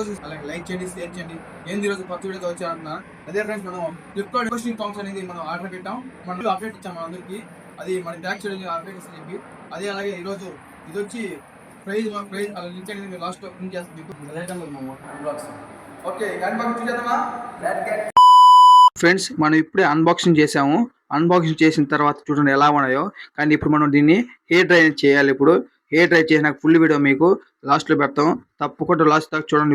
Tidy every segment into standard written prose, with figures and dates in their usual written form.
కోసం అలాగే లైక్ చేయండి, షేర్ చేయండి. ఏంది ఈరోజు కొత్త వీడియోతో వచ్చారన్న. అదే ఫ్రెండ్స్, మనం ఫ్లిప్కార్ట్ క్వశ్చన్ కాంప్స్ అనేది మనం ఆర్డర్ పెట్టాం. మనం అప్డేట్ ఇచ్చాం మన అందరికి. అది మన బ్యాక్ సైడ్ అప్డేట్ ఇస్తాను చెప్పి. అదే అలాగే ఈరోజు ఇది వచ్చి ప్రైజ్ అలా లింక్ అనేది మీరు లాస్ట్ ప్రింట్ చేస్తాం మీకు. ఓకే, అన్బాక్సింగ్ చూసేద్దామా. ఫ్రెండ్స్, మనం ఇప్పుడే అన్బాక్సింగ్ చేసాము. అన్బాక్సింగ్ చేసిన తర్వాత చూడండి ఎలా ఉన్నాయో. కానీ ఇప్పుడు మనం దీన్ని హెయిర్ డ్రై చేయాలి. ఇప్పుడు హెయిర్ డ్రై చేసిన ఫుల్ వీడియో మీకు లాస్ట్లో పెడతాం. తప్పకుండా లాస్ట్ దాకా చూడండి.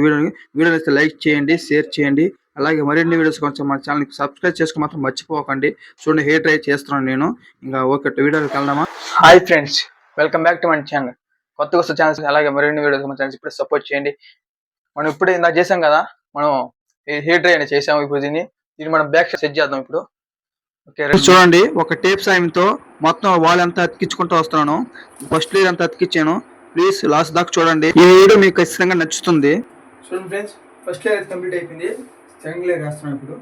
వీడియో నచ్చితే లైక్ చేయండి, షేర్ చేయండి. అలాగే మరిన్ని వీడియోస్ కొంచెం మన ఛానల్కి సబ్స్క్రైబ్ చేసుకుని మాత్రం మర్చిపోకండి. చూడండి, హెయిర్ డ్రై చేస్తున్నాను నేను. ఇంకా ఓకే, వీడియోకి వెళ్దామా. Hi friends, welcome back to my channel. కొత్తగా వస్తే ఛానల్స్ అలాగే మరిన్ని వీడియోస్ మన ఛానల్స్ ఇప్పుడే సపోర్ట్ చేయండి. మనం ఇప్పుడే ఇందాక చేసాం కదా, మనం హెయిర్ డ్రై అనేది చేసాము. ఇప్పుడు దీన్ని మనం బ్యాక్ సెట్ చేద్దాం ఇప్పుడు. ఓకే, చూడండి, ఒక టేప్ సాయంతో మొత్తం వాల్ అంతా అతికించుకుంటూ వస్తున్నాను. ఫస్ట్ లేయర్ అంతా అతికించాను. ప్లీజ్ లాస్ట్ దాకా చూడండి. ఈ వీడియో మీకు ఖచ్చితంగా నచ్చుతుంది. చూడండి ఫ్రెండ్స్, ఫస్ట్ లేయర్ కంప్లీట్ అయిపోయింది. సెకండ్ లేయర్ వేస్తున్నాను ఇప్పుడు.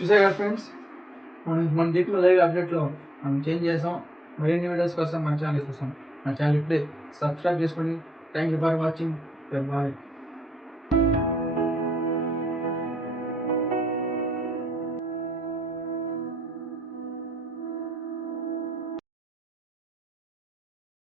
చూసారు కదా ఫ్రెండ్స్, మన చెప్పిన లైవ్ అప్డేట్లో మనం చేంజ్ చేసాం. మరిన్ని వీడియోస్ కోసం మన ఛానల్ చూస్తాం. మన ఛానల్ ఇప్పుడే సబ్స్క్రైబ్ చేసుకోండి. Thank you for watching. Bye.